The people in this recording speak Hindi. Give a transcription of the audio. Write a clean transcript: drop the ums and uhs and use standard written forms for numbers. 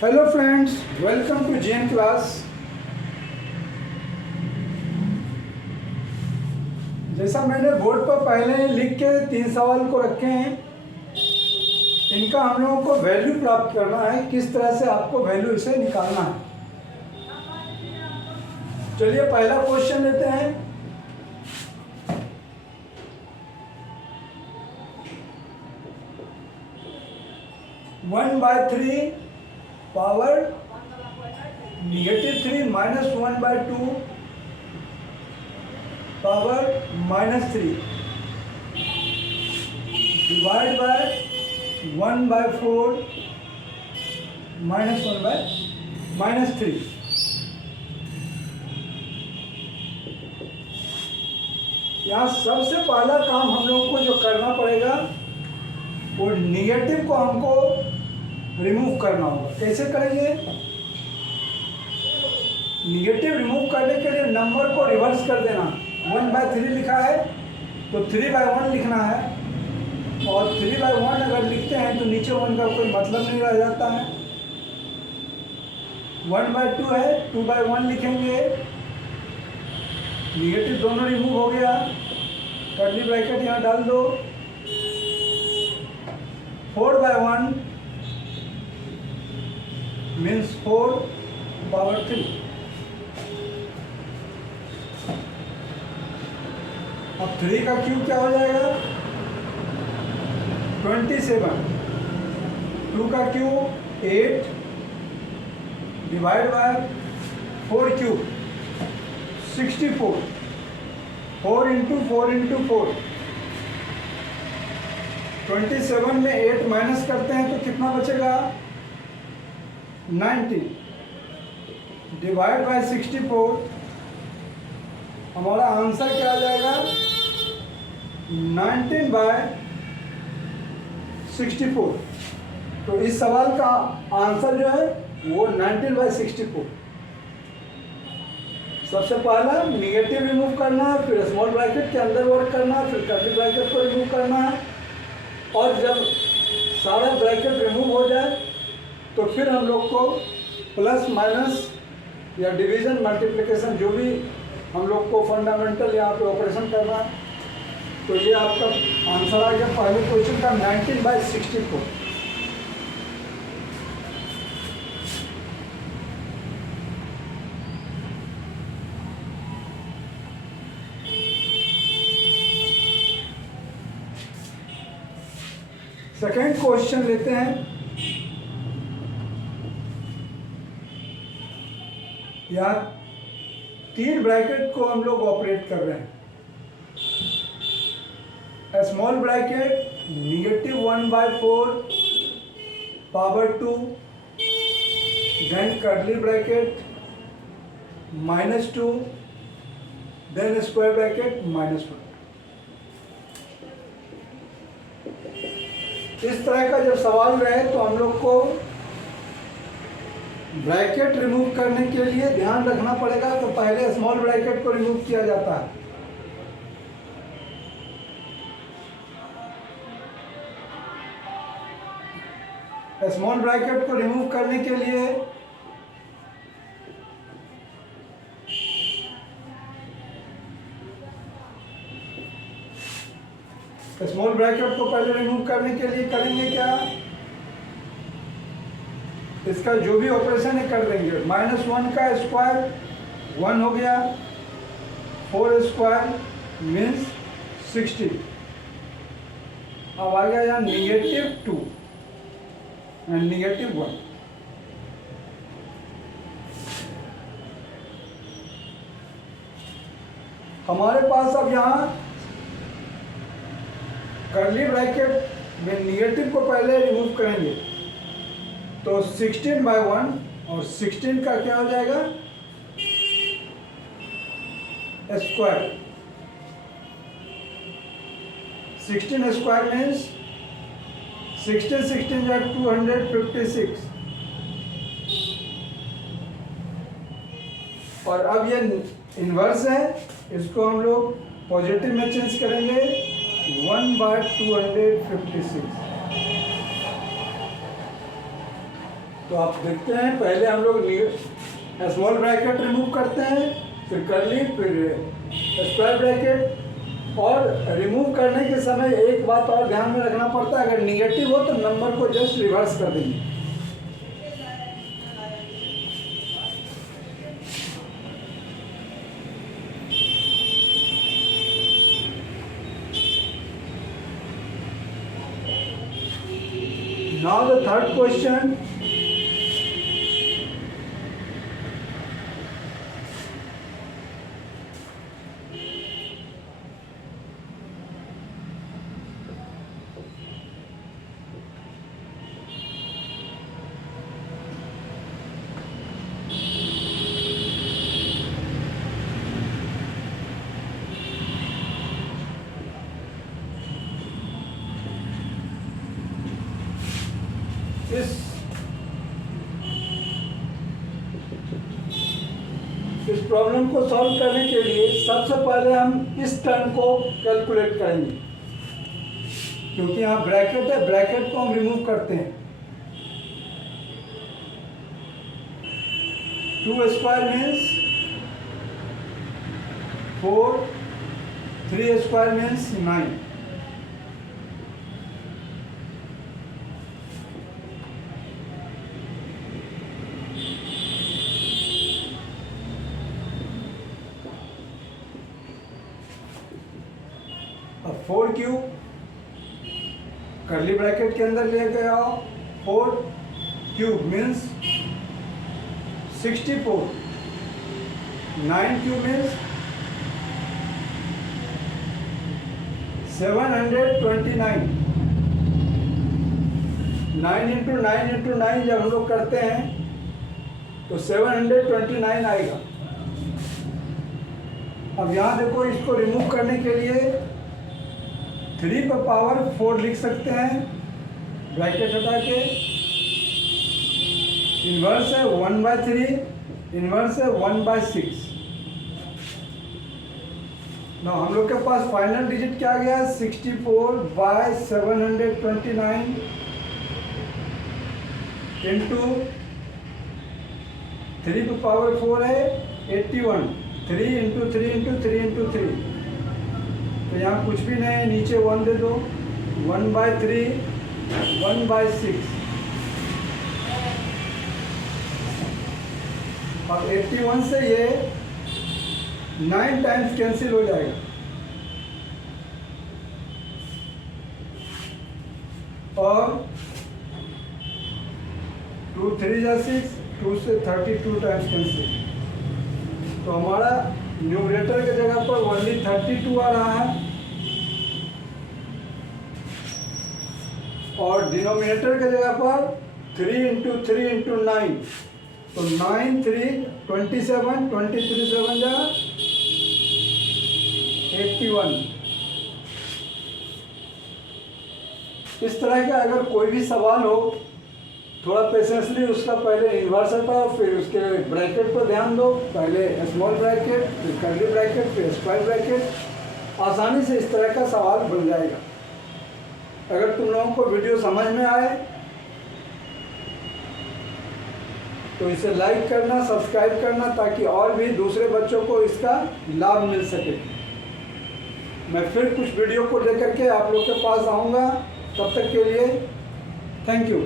हेलो फ्रेंड्स, वेलकम टू जेन क्लास। जैसा मैंने बोर्ड पर पहले ही लिख के 3 सवाल को रखे हैं, इनका हम लोगों को वैल्यू प्राप्त करना है। किस तरह से आपको वैल्यू इसे निकालना है। चलिए पहला क्वेश्चन लेते हैं। (1/3 power -3 minus 1/2 power -3 divide by 1/4 minus 1/-3। यहाँ सबसे पहला काम हम लोगों को जो करना पड़ेगा वो निगेटिव को हमको रिमूव करना होगा। कैसे करेंगे? निगेटिव रिमूव करने के लिए नंबर को रिवर्स कर देना। 1/3 लिखा है तो 3/1 लिखना है, और 3/1 अगर लिखते हैं तो नीचे 1 का कोई मतलब नहीं रह जाता है। 1/2 है, 2/1 लिखेंगे। निगेटिव दोनों रिमूव हो गया, कर्ली ब्रैकेट यहाँ डाल दो। 4/1 मीन्स 4/3। अब 3 का क्यूब क्या हो जाएगा? 27। 2 का cube 8 divide by 4 cube 64। 4 into 4 into 4। 27 में 8 माइनस करते हैं तो कितना बचेगा? 19 डिवाइड बाय 64। हमारा आंसर क्या आ जाएगा? 19/64। तो इस सवाल का आंसर जो है वो 19/64। सबसे पहला निगेटिव रिमूव करना है, फिर स्मॉल ब्रैकेट के अंदर वर्क करना है, फिर कर्ली ब्रैकेट को रिमूव करना है, और जब सारा ब्रैकेट रिमूव हो जाए तो फिर हम लोग को प्लस माइनस या डिवीज़न मल्टीप्लिकेशन जो भी हम लोग को फंडामेंटल यहाँ पे ऑपरेशन करना है। तो ये आपका आंसर आ गया पहले क्वेश्चन का 19/64। सेकेंड क्वेश्चन लेते हैं। यहाँ 3 ब्रैकेट को हम लोग ऑपरेट कर रहे हैं। Small bracket -1/4 power 2, then curly bracket -2, then square bracket -1। इस तरह का जब सवाल रहे तो हम लोग को ब्रैकेट रिमूव करने के लिए ध्यान रखना पड़ेगा। तो पहले स्मॉल ब्रैकेट को रिमूव किया जाता है। स्मॉल ब्रैकेट को रिमूव करने के लिए स्मॉल ब्रैकेट को पहले रिमूव करने के लिए करेंगे क्या? इसका जो भी ऑपरेशन है कर देंगे। -1 का स्क्वायर 1 हो गया, 4 स्क्वायर मीन्स 60। अब आ गया यहाँ -2 एंड -1। हमारे पास अब यहाँ कर्ली ब्रैकेट में निगेटिव को पहले रिमूव करेंगे तो 16/1, और 16 का क्या हो जाएगा? स्क्वायर। 16 स्क्वायर मीन्स 16 या 256। और अब ये इन्वर्स है, इसको हम लोग पॉजिटिव में चेंज करेंगे। 1/256। तो आप देखते हैं पहले हम लोग स्मॉल ब्रैकेट रिमूव करते हैं, फिर कर्ली, फिर स्क्वायर ब्रैकेट। और रिमूव करने के समय एक बात और ध्यान में रखना पड़ता है, अगर निगेटिव हो तो नंबर को जस्ट रिवर्स कर देंगे। Now the third question. इस प्रॉब्लम को सॉल्व करने के लिए सबसे पहले हम इस टर्म को कैलकुलेट करेंगे, क्योंकि यहाँ ब्रैकेट है, ब्रैकेट को हम रिमूव करते हैं। 2 स्क्वायर मीन्स 4, 3 स्क्वायर मीन्स 9। अब 4 क्यूब कर्ली ब्रैकेट के अंदर ले गया, 4 cube means 64, 9 cube means 729। 9 into 9 into 9 जब हम लोग करते हैं तो 729 आएगा। अब यहाँ देखो, इसको रिमूव करने के लिए 3 पर पावर 4 लिख सकते हैं, ब्रैकेट हटा के। इन्वर्स है 1/3, इन्वर्स है 1/6। ना हम लोग के पास फाइनल डिजिट क्या आ गया, 64/729 इंटू 3 पर पावर 4 है 81। 3 इंटू 3 इंटू 3 इंटू 3, तो यहाँ कुछ भी नहीं, नीचे 1 दे दो। 1/3, 1/6 और 81 से ये 9 टाइम्स कैंसिल हो जाएगा। और 2 3 जा 6, 2 से 32 टाइम्स कैंसिल। तो हमारा न्यूमरेटर की जगह पर ओनली 32 आ रहा है, और डिनोमिनेटर की जगह पर 3 इंटू 3 इंटू 9, तो 9 3 27, 23 7 जा 81। इस तरह का अगर कोई भी सवाल हो, थोड़ा पेशेंसली उसका पहले इन्वर्स हटाओ, फिर उसके ब्रैकेट पर ध्यान दो। पहले स्मॉल ब्रैकेट, फिर कर्ली ब्रैकेट, फिर स्क्वायर ब्रैकेट। आसानी से इस तरह का सवाल बन जाएगा। अगर तुम लोगों को वीडियो समझ में आए तो इसे लाइक करना, सब्सक्राइब करना, ताकि और भी दूसरे बच्चों को इसका लाभ मिल सके। मैं फिर कुछ वीडियो को लेकर के आप लोग के पास आऊँगा। तब तक के लिए थैंक यू।